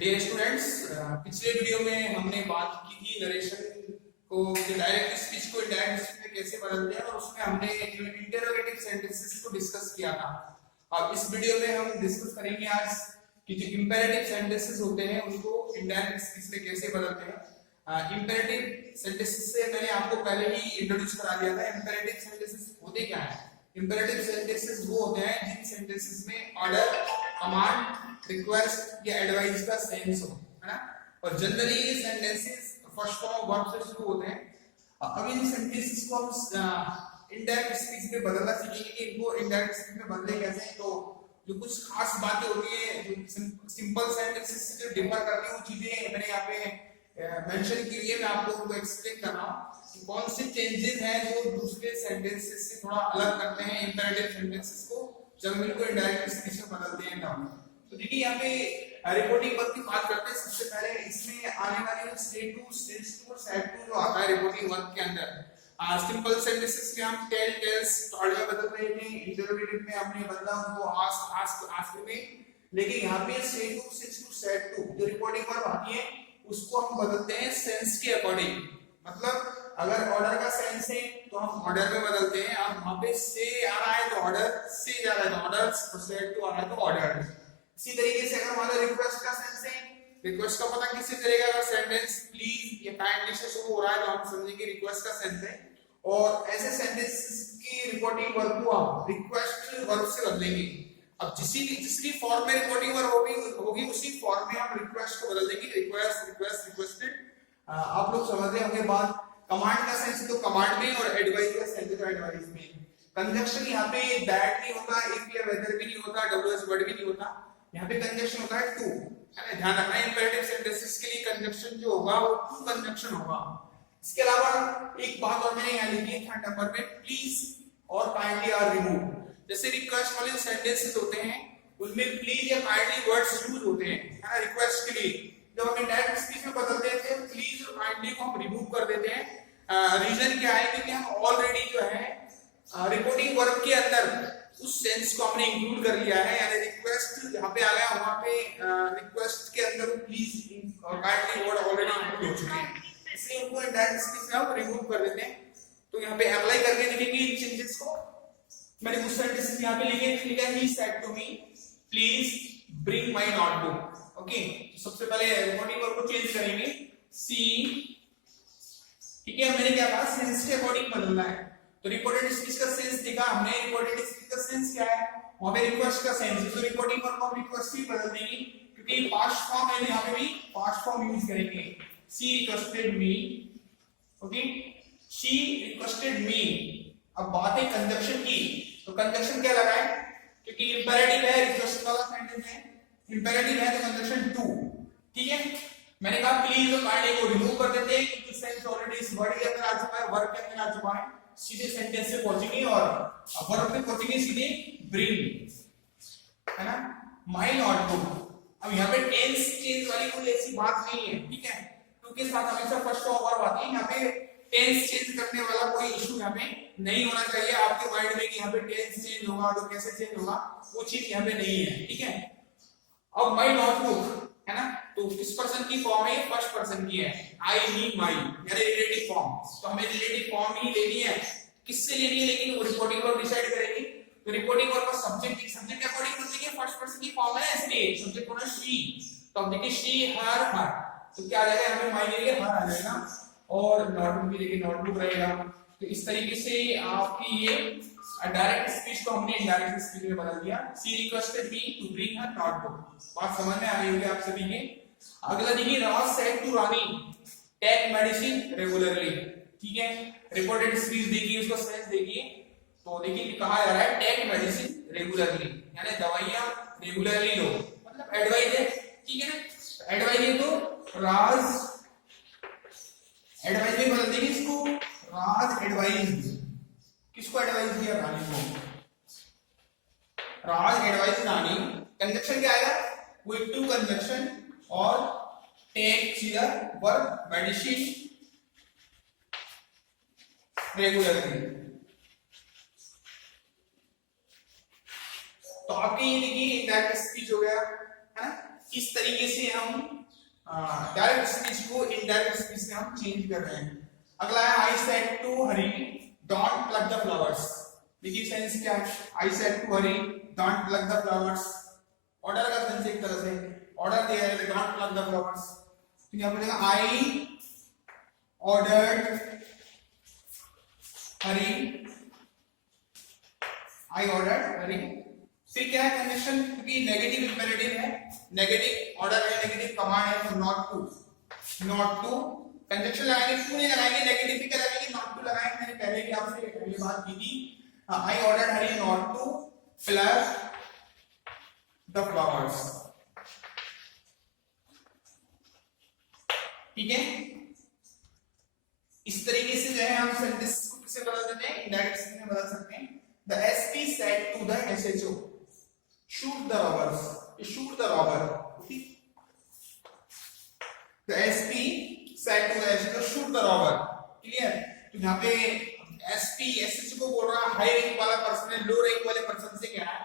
Dear students, पिछले video में हमने बात की थी नरेशन को कि डायरेक्ट स्पीच को इनडायरेक्ट स्पीच में कैसे बदलते हैं और उसमें हमने इंटरोगेटिव सेंटेंसेस को डिस्कस किया था। अब इस वीडियो में हम डिस्कस करेंगे आज कि जो इंपेरेटिव सेंटेंसेस होते हैं उनको इनडायरेक्ट स्पीच में कैसे बदलते हैं। इंपेरेटिव सेंटेंसेस से मैंने आपको पहले ही इंट्रोड्यूस करा दिया था। इंपेरेटिव सेंटेंसेस होते क्या है? इंपेरेटिव सेंटेंसेस वो होते हैं जिन सेंटेंसेस में ऑर्डर, कमांड, रिक्वेस्ट या एडवाइस का सेंस हो, है ना। और जनरली ये सेंटेंसेस फर्स्ट फॉर्म वर्ब से शुरू होते हैं। अब इन सेंटेंसेस को हम इनडायरेक्ट स्पीच में बदलना सीखेंगे कि इनको इनडायरेक्ट स्पीच में बदले कैसे। तो जो कुछ खास बातें होती है जो सिंपल सेंटेंसेस से जो डिफर करती है वो चीजें मैंने यहाँ पे मेंशन की है। मैं आपको उनको एक्सप्लेन कर रहा हूँ कि कौन से चेंजेस हैं जो दूसरे सेंटेंसेस से थोड़ा अलग करते हैं इंपेरेटिव सेंटेंसेस को जब हम इनको इनडायरेक्ट स्पीच में बदलते हैं तब। तो देखिए यहाँ पे रिपोर्टिंग वर्ब की बात करते हैं। सबसे पहले इसमें आने वाली स्टेट टू, स्टेज टू और सेट टू जो आता है रिपोर्टिंग वर्ब के अंदर, सिंपल सेंटेंसेस में हम टेल, टेल्स, टॉल्ड में बदल रहे थे। इंटरोगेटिव में हमने बदला उनको आस्क, आस्क, आस्क में। लेकिन यहाँ पे state two, stage two, set two जो रिपोर्टिंग वर्ब आती है उसको हम बदलते हैं सेंस के अकॉर्डिंग। मतलब अगर ऑर्डर का सेंस है तो हम ऑर्डर में बदलते हैं। अब वहां पे से आ रहा है तो ऑर्डर, से जा रहा है तो ऑर्डर, सेट टू आ रहा है तो ऑर्डर। इसी तरीके से अगर हमारा रिक्वेस्ट का सेंस है, रिक्वेस्ट का पता किससे चलेगा? अगर सेंटेंस प्लीज या काइंडली से शुरू हो रहा है तो हम समझेंगे रिक्वेस्ट का सेंस है। और ऐसे सेंटेंसेस की रिपोर्टिंग वर्ब को आप रिक्वेस्ट वर्ब से बदलेंगे। अब जिसकी फॉर्म में रिपोर्टिंग वर्ब होगी उसी फॉर्म में हम रिक्वेस्ट को बदल देंगे। Request, request, requested. आप लोग समझ रहे होंगे बात। कमांड का सेंस तो कमांड में और एडवाइस का सेंस तो एडवाइस में। कंजंक्शन यहाँ पे दैट नहीं होता, इफ या वेदर भी नहीं होता, डब्ल्यूएस वर्ड भी नहीं होता। यहाँ पे कंजंक्शन होता है टू, है ना। ध्यान रखना इंपेरेटिव सेंटेंसेस के लिए कंजंक्शन जो होगा वो टू कंजंक्शन होगा। इसके अलावा एक बात और मैंने यहाँ लिखी है थर्ड नंबर पे, प्लीज और काइंडली आर रिमूव। जैसे रिक्वेस्ट वाले सेंटेंसेस होते हैं उनमें प्लीज या काइंडली वर्ड्स यूज होते हैं, है ना, रिक्वेस्ट के लिए। जब हम इनडायरेक्ट स्पीच में बदलते हैं तो प्लीज और काइंडली को हम रिमूव कर देते हैं। रीजन क्या है? क्योंकि हम ऑलरेडी जो है रिपोर्टिंग वर्ब के अंदर उस सेंस को हमने इंक्लूड कर लिया है। यानी रिक्वेस्ट जहां पे आ गया वहां पे रिक्वेस्ट के अंदर प्लीज और काइंडली वर्ड ऑलरेडी इंक्लूड हो चुके हैं, इसलिए उनको इनडायरेक्ट स्पीच में हम रिमूव कर देते हैं। तो यहाँ पे अप्लाई करके देखेंगे इन चेंजेस को। मैंने कुछ सेंटेंसेस यहाँ पे लिखे हैं। He said to me please bring my notebook. Okay, सबसे पहले रिपोर्टिंग वर्ब को चेंज करेंगे। सी, ठीक है, मैंने क्या कहा? सेंस के अकॉर्डिंग बदलना है। तो रिपोर्टेड स्पीच का सेंस देखा हमने। रिपोर्टेड स्पीच का सेंस क्या है? वहां पे रिक्वेस्ट का सेंस है, तो रिपोर्टिंग वर्ब को हम रिक्वेस्ट ही बदल देंगे क्योंकि पास्ट फॉर्म है। यहां पे भी पास्ट फॉर्म यूज करेंगे। She requested me, okay, she requested मी। अब बात है कंजंक्शन की, तो कंजंक्शन क्या लगा है? क्योंकि इंपेरेटिव है, रिक्वेस्ट वाला सेंटेंस है, इंपेरेटिव है तो कंजंक्शन टू। ठीक है, मैंने कहा प्लीज और काइंडली को रिमूव कर देते हैं क्योंकि सेंस ऑलरेडी इस वर्ड के अंदर आ चुका है, वर्ब के अंदर आ चुका है। सीधे सेंटेंस पे पहुंचेंगे और वर्ब पे पहुंचेंगे सीधे ब्रिंग, है ना, माय नोटबुक। अब यहाँ पे टेंस चेंज वाली कोई ऐसी बात नहीं है, ठीक है। टू के साथ हमेशा फर्स्ट फॉर्म वर्ब आती है। यहाँ पे टेंस चेंज करने वाला कोई इशू यहाँ पे नहीं होना चाहिए आपके माइंड में कि यहाँ पे टेंस चेंज होगा तो कैसे चेंज होगा, वो चीज यहाँ पे नहीं है, ठीक है। अब माय नोटबुक, है ना, तो किस पर्सन की फॉर्म है? फर्स्ट पर्सन की है। आई नीड माई, यानी रिलेटिव फॉर्म। तो हमें रिलेटिव फॉर्म ही लेनी है। किससे लेनी है? लेकिन वो रिपोर्टिंग वर्ब डिसाइड करेगी। तो रिपोर्टिंग वर्ब का सब्जेक्ट, सब्जेक्ट के अकॉर्डिंग बदलेंगे। फर्स्ट पर्सन की फॉर्म है इसलिए सब्जेक्ट होना शी। तो हम देखिए शी, हर, हर, तो क्या आ जाएगा? हमें माई लेंगे, हर आ जाएगा और नोटबुक भी लेंगे, नोटबुक रहेगा। तो इस तरीके से आपकी ये डायरेक्ट स्पीच को हमने इनडायरेक्ट स्पीच में बदल दिया। She requested me to bring her notebook. बात समझ में आ रही होगी आप सभी के। अगला देखिए, Raj said to Rani take medicine regularly. ठीक है, रिपोर्टेड स्पीच देखिए, उसका सेंस देखिए। तो देखिए कहा जा रहा है टेक मेडिसिन रेगुलरली, यानी दवाइयां रेगुलरली लो, मतलब एडवाइस है, ठीक है ना। एडवाइस है तो राज एडवाइस में बदल देंगे इसको, राज एडवाइस। किसको एडवाइस दिया? रानी को। राज एडवाइस रानी। कंजंक्शन क्या आएगा? विद टू कंजंक्शन और टेक सीधा वर्ब, मेडिसिन रेगुलरली। तो आपकी ये देखिए इनडायरेक्ट स्पीच हो गया, है ना। इस तरीके से हम डायरेक्ट स्पीच को इनडायरेक्ट स्पीच में हम चेंज कर रहे हैं। अगला है I said to Hari don't plug the flowers. देखिए सेंस क्या है, I said to Hari don't plug the flowers. Order का सेंस एक तरह से ऑर्डर दिया है डोंट प्लग द फ्लावर्स, तो यहां पर देखा I ordered Hari, I ordered हरी। फिर क्या है कंडीशन, क्योंकि नेगेटिव इंपेरेटिव है, नेगेटिव ऑर्डर है, नेगेटिव कमांड है, तो नॉट टू कंजक्शन लगाएंगे, टू नहीं लगाएंगे, नेगेटिव भी क्या लगाएंगे, नॉट टू लगाएंगे। मैंने पहले भी आपसे पहले बात की थी, I order Hari not to plug the flowers. ठीक है, इस तरीके से जो है हम सेंटेंस को किसे बदल देते हैं, इनडायरेक्ट सेंटेंस में बदल सकते हैं। The SP said to the SHO, shoot the robbers. Shoot the robber. Okay. The SP said to the SHO, shoot the robber. Clear? तो यहाँ पे SP SHO को बोल रहा है, हाई रैंक वाला पर्सन है लो रैंक वाले पर्सन से क्या है,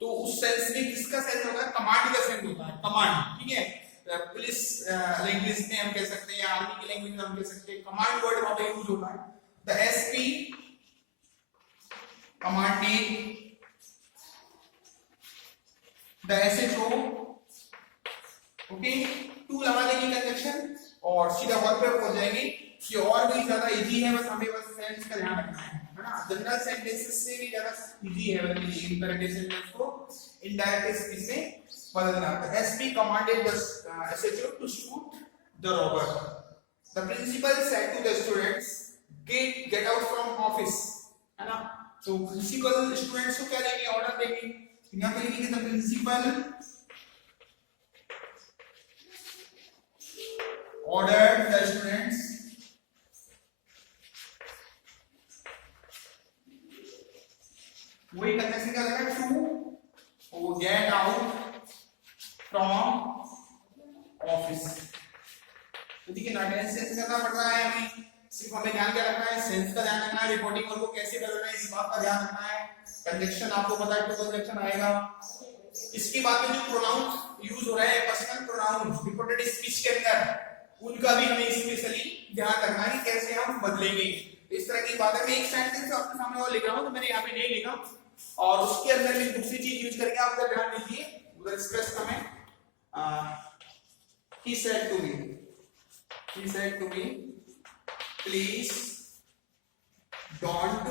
तो उस सेंस में किसका सेंस होगा, कमांड का सेंस होता है, कमांड। ठीक है, पुलिस लैंग्वेज में हम कह सकते हैं, आर्मी की लैंग्वेज में हम कह सकते हैं, कमांड वर्ड वहां पे यूज होता है। The SP commanding the SHO, okay, to लगा देंगे कंजक्शन और सीधा वर्ब पे पहुंच जाएंगे। ये और भी ज्यादा इजी है, बस हमें बस सेंस का ध्यान रखना है ना। जनरल सेंटेंसेस से भी ज्यादा इजी है इंपेरेटिव सेंटेंस को इनडायरेक्ट स्पीच में बदलना। The SP commanded the SHO to shoot the robber. The principal said to the students, get out from office. है ना, तो प्रिंसिपल स्टूडेंट्स को क्या देंगे, ऑर्डर देंगे। यहाँ पे लिखेंगे the principal ordered the students वही कंजक्शन क्या लगा, to get out from office. तो देखिए ना सेंस करना पड़ रहा है हमें, सिर्फ हमें ध्यान क्या रखना है, सेंस का ध्यान रखना है, रिपोर्टिंग वर्ब को कैसे बदलना है इस बात का ध्यान रखना है। कंजक्शन आपको पता है, टू कंजक्शन आएगा। इसके बाद में जो प्रोनाउन यूज हो रहे हैं, पर्सनल प्रोनाउन रिपोर्टेड स्पीच के अंदर, उनका भी हमें स्पेशली ध्यान रखना है कैसे हम बदलेंगे। इस तरह की बातें मैं एक सेंटेंस आपके सामने और लिख रहा हूं, तो मैंने यहाँ पे नहीं लिखा, और उसके अंदर भी दूसरी चीज यूज करके आप उधर ध्यान दीजिए, उधर स्ट्रेस कम है। he said to me please don't,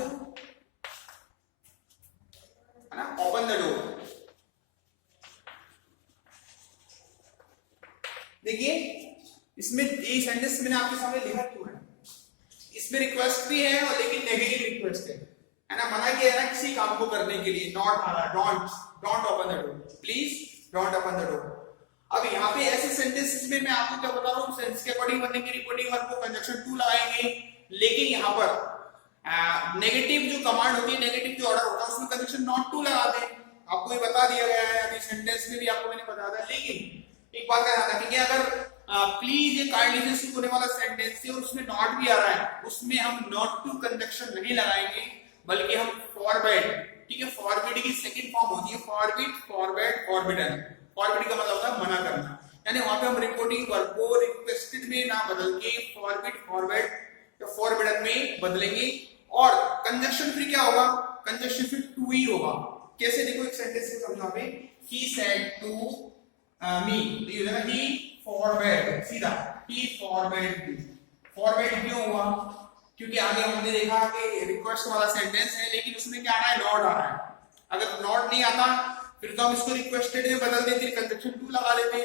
है ना, open the door। देखिए इसमें ये सेंटेंस मैंने आपके सामने लिखा क्यों है, इसमें रिक्वेस्ट भी है और लेकिन नेगेटिव रिक्वेस्ट है ना, मना किया है ना किसी काम को करने के लिए, नॉट आ रहा, don't open the door, please don't open the door. अब यहाँ पे ऐसे सेंटेंसेस में मैं आपको क्या बता रहा हूँ, सेंस के अकॉर्डिंग बनेंगे, रिपोर्टिंग वर्ब को कंजक्शन टू लगाएंगे, लेकिन यहाँ पर नेगेटिव जो कमांड होती है, नेगेटिव जो ऑर्डर होता है, उसमें कंजक्शन नॉट टू लगा दें। आपको ये बता दिया गया है, अभी सेंटेंस में भी आपको मैंने बता दिया। लेकिन एक बात का ध्यान रखें कि अगर प्लीज ये काइंडली से होने वाला सेंटेंस है और उसमें नॉट भी आ रहा है, उसमें हम नॉट टू कंजक्शन नहीं लगाएंगे, बल्कि हम फॉरबिड, ठीक है, फॉरबिड की सेकंड फॉर्म होती है फॉरबिड, फॉरबिड, फॉरबिडन। फॉरबिड का मतलब होता है मना करना, यानी वहां पे हम रिपोर्टिंग वर्ब को रिक्वेस्टेड में ना बदल के फॉरबिड, फॉरबिड या फॉरबिडन में बदलेंगे। और कंजक्शन फिर क्या होगा, कंजक्शन फिर टू ही होगा। कैसे, देखो एक सेंटेंस से समझो पे, he said to me, तो ये होगा he forbade, सीधा he forbade me। forbade क्यों हुआ, क्योंकि आगे हमने देखा कि रिक्वेस्ट वाला सेंटेंस है, लेकिन उसमें क्या आ रहा है, नॉट आ रहा है। अगर नॉट नहीं आता फिर तो हम इसको रिक्वेस्टेड में बदल देते, कंजक्शन टू लगा लेते।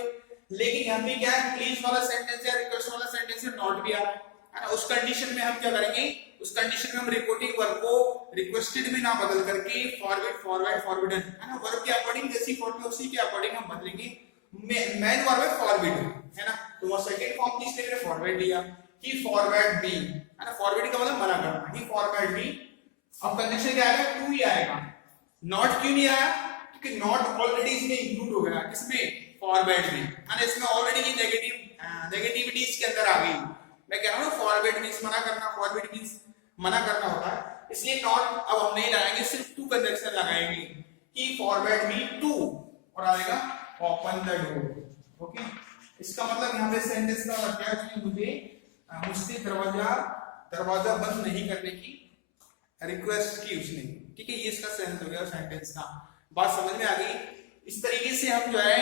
लेकिन यहाँ पे क्या है, प्लीज वाला सेंटेंस या रिक्वेस्ट वाला सेंटेंस है, नॉट भी आ रहा है ना, उस कंडीशन में हम क्या करेंगे, उस कंडीशन में हम रिपोर्टिंग वर्ब को रिक्वेस्टेड में ना बदल करके फॉरवर्ड, फॉरवर्ड, फॉरबिडन, है ना, वर्ब के अकॉर्डिंग जैसी फॉर्म उसी के अकॉर्डिंग हम बदलेंगे। मेन वर्ब है फॉरवर्ड, है ना, तो वो सेकंड फॉर्म किसने मैंने फॉरवर्ड लिया, he forward me, है ना, फॉरवर्ड का मतलब मना करना, he forward me। अब कंडीशन क्या आएगा, टू ही आएगा। नॉट क्यों नहीं आया, क्योंकि नॉट ऑलरेडी इसमें इंक्लूड हो गया, किसमें, फॉरवर्ड में, है ना, इसमें ऑलरेडी की नेगेटिविटी इसके अंदर आ गई। मैं कह रहा हूं ना, फॉरवर्ड मींस मना करना, फॉरवर्ड मींस मना करना होता है, इसलिए नॉट अब हम नहीं लगाएंगे, सिर्फ टू कंजक्शन लगाएंगे, he forward me to, और आएगा ओपन द डोर, ओके, इसका मतलब यहाँ पे सेंटेंस का मतलब क्या है, मुझे मुझसे दरवाजा बंद नहीं करने की रिक्वेस्ट की उसने। ठीक है, ये इसका सेंस हो गया सेंटेंस का। बात समझ में आ गई। इस तरीके से हम जो है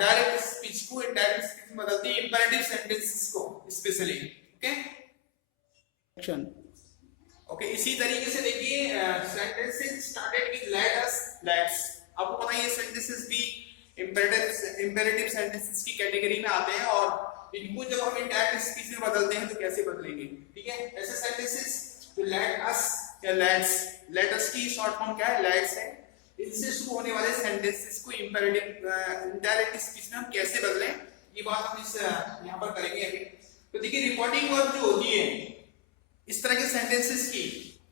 डायरेक्ट स्पीच को इनडायरेक्ट स्पीच में बदलते हैं, इंपेरेटिव सेंटेंसेस को स्पेशली। ओके ओके, इसी तरीके से देखिए sentences started with let us, let's. आपको पता है ये सेंटेंसेस भी इंपेरेटिव सेंटेंसेस की कैटेगरी में आते हैं, और इनको जब हम इनडायरेक्ट स्पीच में बदलते हैं तो कैसे बदलेंगे। ठीक है, ऐसे सेंटेंसेस तो लेट अस या लेट्स, लेट अस की शॉर्ट फॉर्म क्या है, लेट्स है। इनसे शुरू होने वाले सेंटेंसेस को इंपेरेटिव इनडायरेक्ट स्पीच में हम कैसे बदलें, ये बात हम इस यहाँ पर करेंगे अभी। तो देखिए रिपोर्टिंग वर्ब जो होती है इस तरह के सेंटेंसेस की,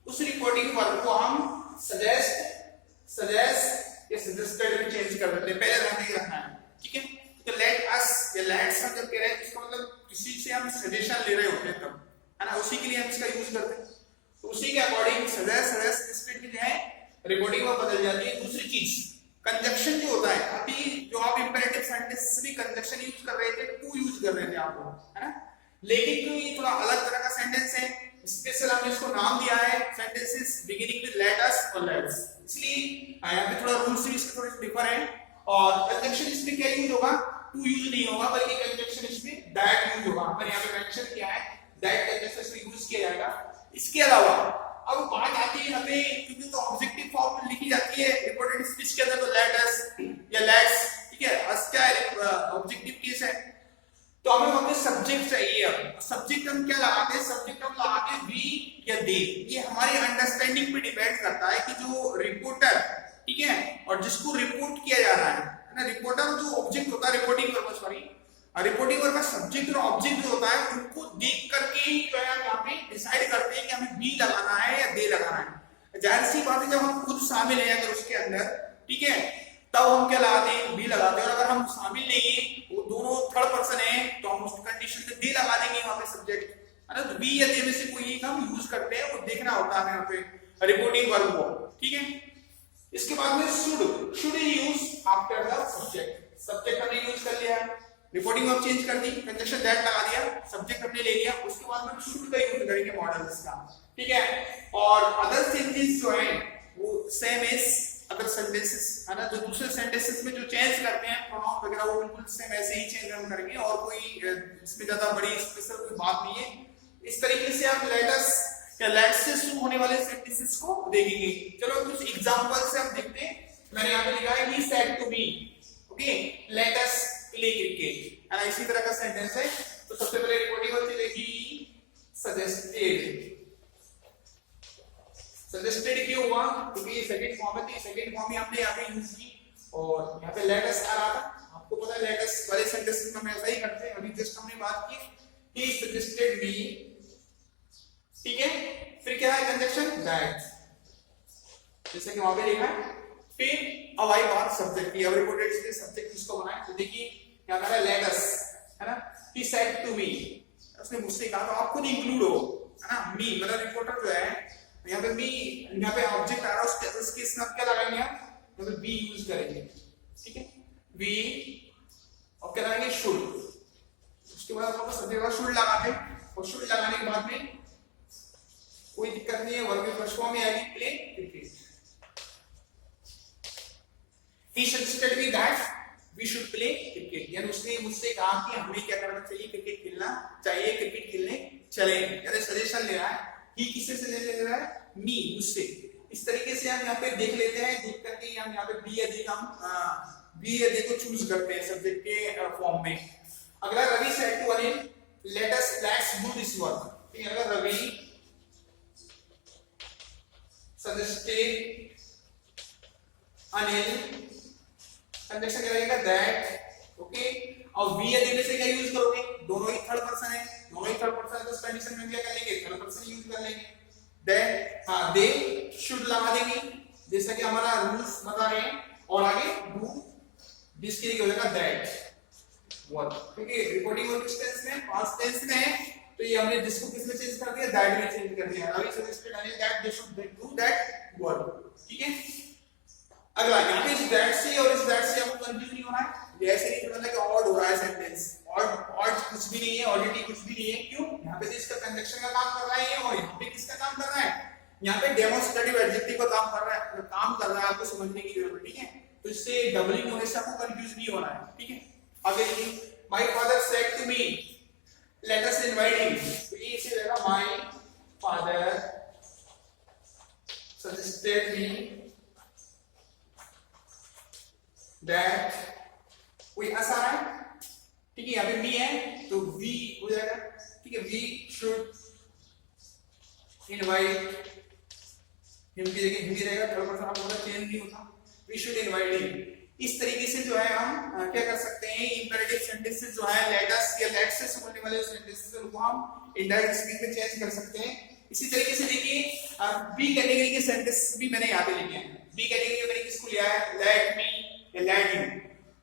उस रिपोर्टिंग वर्ब को हम सजेस्ट या सजेस्टेड में चेंज कर देते हैं, पहले ध्यान नहीं रखना है। ठीक है, तो लेट अस या लेट्स हम जब कह रहे हैं इसका मतलब किसी से हम सजेशन ले रहे होते हैं तब, है ना, उसी के लिए हम इसका यूज करते हैं। तो उसी के अकॉर्डिंग सजेस्ट की जो है रिपोर्टिंग वर्ब बदल जाती है। दूसरी चीज कंजक्शन जो होता है, अभी जो आप इंपेरेटिव सेंटेंस में कंजक्शन यूज कर रहे थे, टू यूज कर रहे थे आप लोग, है ना, लेकिन क्यों ये थोड़ा अलग तरह का सेंटेंस है, स्पेशल हमने इसको नाम दिया है sentences beginning with let us और लेट्स, इसलिए यहाँ पे थोड़ा रूल्स भी इसके थोड़े डिफर है। और कंजक्शन इसमें क्या यूज होगा, टू यूज नहीं होगा, बल्कि कंजक्शन इसमें दैट यूज होगा। मैंने यहाँ पे मेंशन किया है दैट कंजक्शन इसमें यूज किया जाएगा। इसके अलावा अब बात आती है यहाँ पे, क्योंकि तो ऑब्जेक्टिव फॉर्म में लिखी जाती है रिपोर्टेड स्पीच के अंदर, तो लेट अस या लेट्स, ठीक है, अस क्या है ऑब्जेक्टिव केस है, तो हमें वहां पे सब्जेक्ट चाहिए। अब सब्जेक्ट हम क्या लगाते हैं, सब्जेक्ट हम लगाते हैं वी या दे। ये हमारी अंडरस्टैंडिंग पे डिपेंड करता है कि जो रिपोर्टर, ठीक है, और जिसको रिपोर्ट किया जा रहा है ना, रिपोर्टर जो ऑब्जेक्ट होता है, reporting verb, sorry reporting verb का सब्जेक्ट और ऑब्जेक्ट जो होता है उनको देख करके ही जो है यहाँ पे डिसाइड करते हैं कि हमें बी लगाना है या दे लगाना है। जाहिर सी बात है जब हम खुद शामिल हैं अगर उसके अंदर, ठीक है, तब हम क्या लगाते हैं, बी लगाते हैं। और अगर हम शामिल नहीं है, वो दोनों थर्ड पर्सन है, तो हम उस कंडीशन में दे लगा देंगे वहां पे सब्जेक्ट, है ना। तो बी या दे में से कोई एक हम यूज करते हैं, वो देखना होता है यहाँ पे रिपोर्टिंग वर्ब को। ठीक है, इसके बाद में should use after the subject. Subject हमने यूज कर लिया, रिपोर्टिंग वर्ब चेंज कर दी, कंजक्शन दैट लगा दिया, सब्जेक्ट हमने ले लिया, उसके बाद में शुड का यूज करेंगे मॉडल्स का। ठीक है, और अदर चेंजेस जो है वो सेम इज अदर सेंटेंसेस, है ना, जो दूसरे सेंटेंसेस में जो चेंज करते हैं प्रोनाउन वगैरह, वो बिल्कुल सेम ऐसे ही चेंज हम करेंगे, और कोई इसमें ज्यादा बड़ी स्पेशल कोई बात नहीं है। इस तरीके से आप लेट अस या लेट्स से शुरू होने वाले सेंटेंसेस को देखेंगे। चलो कुछ एग्जांपल से हम देखते हैं। मैंने यहाँ पे लिखा है he said to me, okay, let us play cricket, है ना, इसी तरह का सेंटेंस है। तो सबसे पहले रिपोर्टिंग वर्ब चलेगी सजेस्टेड। सजेस्टेड क्यों हुआ, क्योंकि ये सेकंड फॉर्म है, तो सेकंड फॉर्म ही हमने यहाँ पे यूज की, और यहाँ पे लेट अस आ रहा था। आपको पता है लेट अस वाले सेंटेंसेस में हम ऐसा ही करते हैं, अभी जस्ट हमने बात की ही सजेस्टेड मी, ठीक है। फिर क्या है कंजक्शन दैट, जैसे कि वहां पे लिखा है। फिर अब आई बात सब्जेक्ट की, अब रिपोर्टेड स्पीच सब्जेक्ट किसको बनाए, तो देखिए क्या कह रहा है, लेट अस, है ना, ही सेड टू मी, उसने मुझसे कहा, तो आप खुद इंक्लूड हो, है ना, मी मतलब रिपोर्टर जो है, यहाँ पे मी, यहाँ पे ऑब्जेक्ट आ रहा है, उसके साथ क्या लगाएंगे आप, यहाँ पे बी यूज करेंगे, ठीक है, बी, और क्या लगाएंगे शुड, उसके बाद आप सब्जेक्ट का शुड लगाते हैं, और शुड लगाने के बाद में कोई दिक्कत नहीं है, वर्ब में फर्स्ट फॉर्म में आएगी play cricket. He suggested me that we should play cricket, यानी उसने मुझसे कहा कि हमें क्या करना चाहिए, क्रिकेट खेलना चाहिए, क्रिकेट खेलने चले, यानी सजेशन ले रहा है। ही किससे सजेशन ले रहा है, मी, मुझसे। इस तरीके से हम यहाँ पे देख लेते हैं, देख करके हम यहाँ पे बी या दे को चूज करते हैं सब्जेक्ट के फॉर्म में। अगला Ravi said to Anil let's do this work, ठीक है, अगर रवि सजेस्टेड अनिल, कंजक्शन क्या रहेगा दैट, ओके, और वी या दे में से क्या यूज करोगे, दोनों ही थर्ड पर्सन है, दोनों ही थर्ड पर्सन है, तो इस कंडीशन में क्या कर लेंगे, थर्ड पर्सन यूज कर लेंगे। दैट, हां, दे शुड लगा देंगे, जैसा कि हमारा रूल्स बता रहे हैं, और आगे डू जिसके लिए हो जाएगा दैट वर्क, क्योंकि रिपोर्टिंग वर्ब किस टेंस में, पास्ट टेंस में है, तो ये हमने जिसको किस में चेंज कर दिया, दैट में चेंज कर दिया। Ravi suggested Anil that they should do that work, ठीक है। अगला यहाँ पे इस दैट से और इस दैट से आपको कंफ्यूज नहीं होना है, जैसे नहीं पता कि ऑड हो रहा किसका काम कर रहा है ये, और यहाँ पे किसका काम कर रहा है, यहाँ पे डेमोस्ट्रेटिव एडजेक्टिव का काम कर रहा है, आपको समझने की जरूरत है, ठीक है। तो इससे डबलिंग होने से आपको कंफ्यूज नहीं होना है, ठीक है। आगे देखिए, my father said to me let us invite him, तो ये इसे रहेगा my father suggested me that, कोई अस आ रहा है, ठीक है, यहाँ पे मी है तो वी हो जाएगा, ठीक है, वी शुड इनवाइट हिम की जगह हिंदी रहेगा, थर्ड पर्सन आप बोला चेंज नहीं होता, वी शुड इनवाइट हिम। इस तरीके से जो है हम क्या कर सकते हैं, इंपेरेटिव सेंटेंसेस जो है लेट अस या लेट से बोलने वाले सेंटेंसेस उनको हम इनडायरेक्ट स्पीच में चेंज कर सकते हैं। इसी तरीके से देखिए बी कैटेगरी के सेंटेंस भी मैंने यहाँ पे लिखे हैं। बी कैटेगरी में मैंने किसको लिया है, लेट मी या लेट हिम।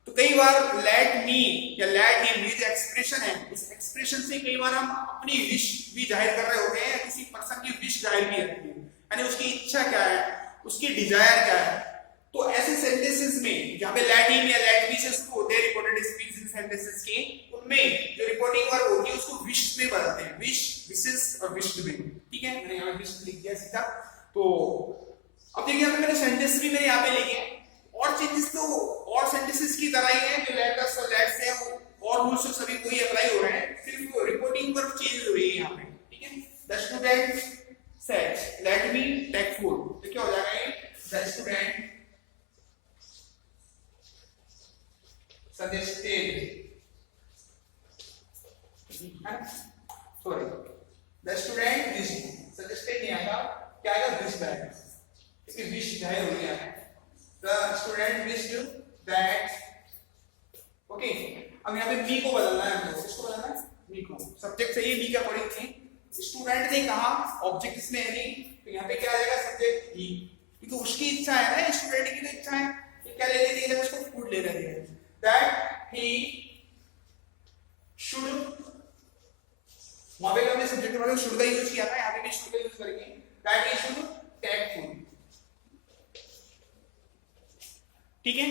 तो कई बार लेट मी या लेट हिम ये जो एक्सप्रेशन है, इस एक्सप्रेशन से कई बार हम अपनी विश भी जाहिर कर रहे होते हैं, किसी पर्सन की विश जाहिर भी रहती है, यानी उसकी इच्छा क्या है, उसकी डिजायर क्या है। तो ऐसे सेंटेंसेस में जहां पे लेट हिम या लेट मी से शुरू होते हैं रिपोर्टेड स्पीच सेंटेंसेस के, उनमें जो रिपोर्टिंग वर्ब होती है उसको विश में बदलते हैं, विश, विशेस और विश्ड में, ठीक है। मैंने यहाँ विश लिख दिया सीधा। तो अब देखिए यहाँ पे मैंने सेंटेंस भी मैंने यहाँ पे लिखे हैं, और चेंजेस तो और सेंटेंसेस की तरह ही है, जो लेट अस और लेट्स है वो और रूल्स सभी कोई अप्लाई हो रहे हैं, सिर्फ रिपोर्टिंग वर्ब चेंज हो रही है यहाँ पे, ठीक है। The student said let me take food, तो क्या हो जाएगा ये, the student suggested, sorry, the student wished, suggested नहीं आएगा, क्या आएगा, wished आएगा, क्योंकि wish जाहिर हो गया है। The student wished that, okay. अब यहाँ पे me को बदलना है, हमको किसको बदलना है, me को, सब्जेक्ट चाहिए me के अकॉर्डिंग नहीं, स्टूडेंट ने कहा, ऑब्जेक्ट इसमें है नहीं, तो यहाँ पे क्या आ जाएगा, सब्जेक्ट he, क्योंकि उसकी इच्छा है ना, स्टूडेंट की तो इच्छा है, क्या लेने दे रहे हैं उसको, फूड ले रहे हैं, that he should, वहां पे हमने सब्जेक्ट में शुड का यूज किया था, यहाँ पे भी शुड का यूज करेंगे, that he should take food, ठीक है।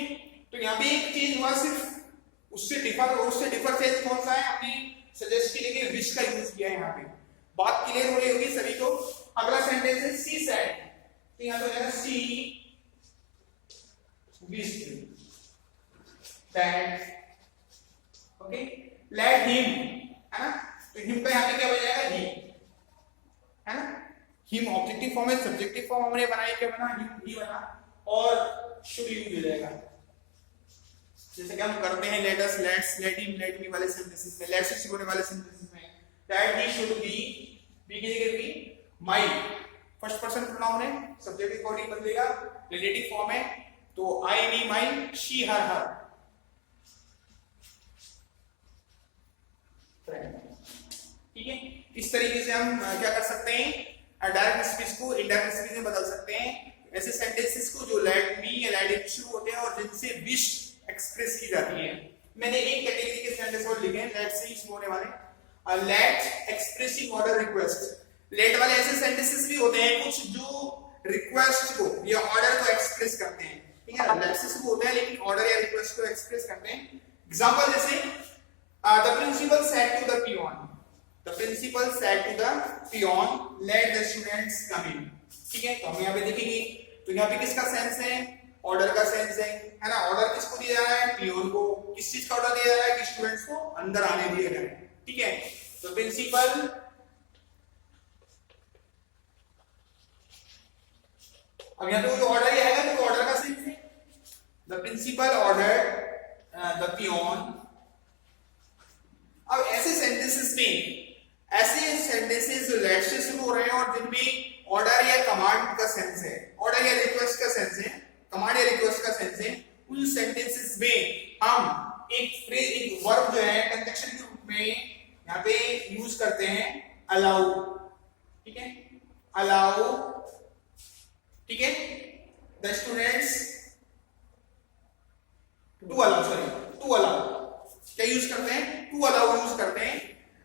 तो यहाँ पे एक चीज हुआ, सिर्फ उससे डिफर चेंज कौन सा है, हमने सजेस्ट की जगह विश का यूज किया है, यहाँ पे बात क्लियर हो रही होगी सभी को। अगला सेंटेंस है सी सेड, तो यहाँ पे हो जाएगा she wished that, okay, let him, है ना, तो him का यहाँ पे क्या हो जाएगा, he, है ना, him ऑब्जेक्टिव फॉर्म है, सब्जेक्टिव फॉर्म हमने बनाया, क्या बना, him ही बना, और should use हो जाएगा, जैसे कि हम करते हैं let us, let's, let him, let me वाले सेंटेंसेस में, let से शुरू होने वाले सेंटेंसेस में, that he should be की जगह be, my, first person pronoun है, सब्जेक्ट अकॉर्डिंग बदलेगा, रिलेटिव फॉर्म है, तो I, me, my, she, her, her, ठीक है। इस तरीके से हम क्या कर सकते हैं, डायरेक्ट स्पीच को इनडायरेक्ट स्पीच में बदल सकते हैं, ऐसे सेंटेंसेस को जो लेट मी या लेट हिम शुरू होते हैं और जिनसे विश एक्सप्रेस की जाती है। मैंने एक कैटेगरी के सेंटेंस और लिखे हैं, लेट से ही शुरू होने वाले, let expressing order request. Let वाले ऐसे सेंटेंसेस भी होते हैं कुछ जो रिक्वेस्ट को या ऑर्डर को एक्सप्रेस करते हैं, ठीक है ना, लेट से शुरू होता है लेकिन ऑर्डर या रिक्वेस्ट को एक्सप्रेस करते हैं। एग्जांपल जैसे the principal said to the peon, the principal said to the peon, let the students come in, ठीक है। तो हम यहाँ पे देखेंगे, तो यहाँ पे किसका सेंस है, ऑर्डर का सेंस है ना, ऑर्डर किसको दिया जा रहा है, पियोन को। किस चीज का ऑर्डर दिया जा रहा है, कि स्टूडेंट्स को अंदर आने दिया जाए, ठीक है। तो प्रिंसिपल, अब यहाँ पे जो ऑर्डर ये आएगा तो ऑर्डर का सेंस है, the principal order the peon. अब ऐसे सेंटेंसेस जो लेट से शुरू हो रहे हैं और जिनमें ऑर्डर या कमांड का सेंस है, ऑर्डर या रिक्वेस्ट का सेंस है, कमांड या रिक्वेस्ट का सेंस है, उन सेंटेंसेस में हम एक फ्रेज, एक वर्ब जो है कंजंक्शन के रूप में यहाँ पे यूज करते हैं, अलाउ, ठीक है, अलाउ, ठीक है, the students to allow, sorry to allow, क्या यूज करते हैं, टू अलाउ यूज करते हैं।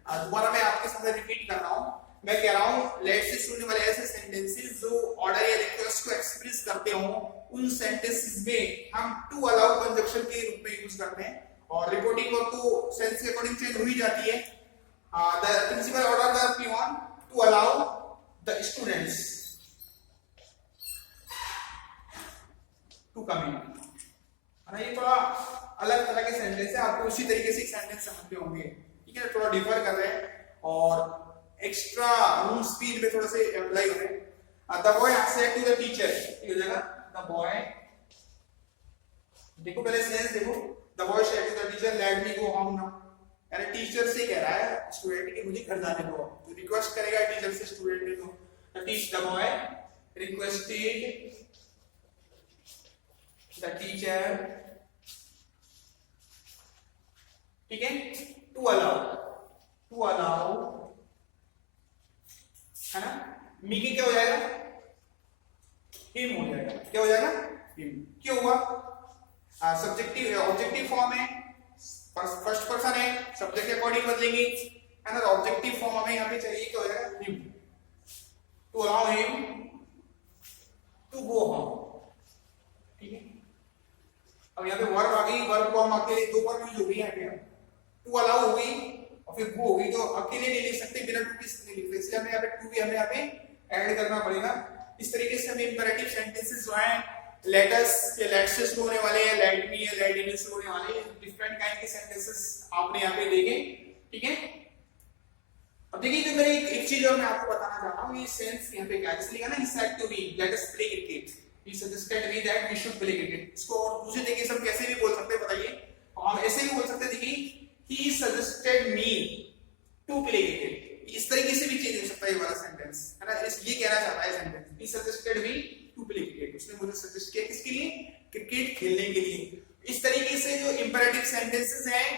दोबारा मैं आपके सामने रिपीट कर रहा हूं, मैं कह रहा हूं लेट से शुरू होने वाले ऐसे सेंटेंसेस जो ऑर्डर या रिक्वेस्ट को एक्सप्रेस करते हो, उन सेंटेंसेस में हम टू अलाउ कंजंक्शन के रूप में यूज करते हैं, और रिपोर्टिंग वर्ब तो सेंस के अकॉर्डिंग चेंज हो ही जाती है। The principal order the peon to allow the students to come in. है ना, ये थोड़ा अलग तरह के सेंटेंस है, आपको उसी तरीके से सेंटेंस समझने होंगे, ठीक है, थोड़ा डिफर कर रहे हैं और एक्स्ट्रा रूम स्पीड में थोड़ा से अप्लाई हो रहे हैं। The boy said to the teacher, ये हो जाएगा द बॉय, देखो पहले सेंस देखो, the boy said to the teacher let me go home now, यानी टीचर से कह रहा है स्टूडेंट कि मुझे घर जाने दो, तो रिक्वेस्ट करेगा टीचर से स्टूडेंट ने, तो the boy requested the teacher, ठीक है, टू अलाउ, है ना, मिकी क्या हो जाएगा, हिम हो जाएगा, क्या हो जाएगा, हिम। क्यों हुआ, सब्जेक्टिव ऑब्जेक्टिव फॉर्म है, फर्स्ट पर्सन है, सब्जेक्ट के अकॉर्डिंग बदलेंगे, है ना, ऑब्जेक्टिव फॉर्म हमें यहाँ पे चाहिए, क्या हो जाएगा, him, to allow him to go home, ठीक है। अब यहाँ पे वर्ब आ गई, वर्ब को हम अकेले दो वर्ब यूज हो गई यहाँ पे, टू अलाउ हो गई और फिर गो हो गई, तो अकेले नहीं लिख सकते, बिना टू के नहीं लिख सकते, इसलिए हमें यहाँ पे टू भी हमें यहाँ पे ऐड करना पड़ेगा। इस तरीके से हमें इंपेरेटिव सेंटेंसेस जो हैं, लेट अस या लेट्स से शुरू होने वाले हैं, लेट मी या लेट इन से होने वाले हैं, डिफरेंट काइंड के सेंटेंसेस आपने यहाँ पे देखे, ठीक है। अब देखिए जो मेरी एक चीज और मैं आपको बताना चाहता हूँ, ये सेंस यहाँ पे क्या है, इसलिए ना, he said to me let us play cricket, he suggested me that we should play cricket, इसको और दूसरे तरीके से हम कैसे भी बोल सकते हैं बताइए, हम ऐसे भी बोल सकते हैं, देखिए he suggested me to play cricket, इस तरीके से भी चेंज हो सकता है ये वाला सेंटेंस, है ना, ये कहना चाहता है sentence, he suggested me to play cricket, उसने मुझे सजेस्ट किया किसके लिए, क्रिकेट खेलने के लिए। इस तरीके से जो इंपेरेटिव सेंटेंसेस हैं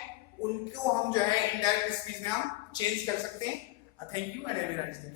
उनको हम जो है इनडायरेक्ट स्पीच में हम चेंज कर सकते हैं। Thank you and have a nice day.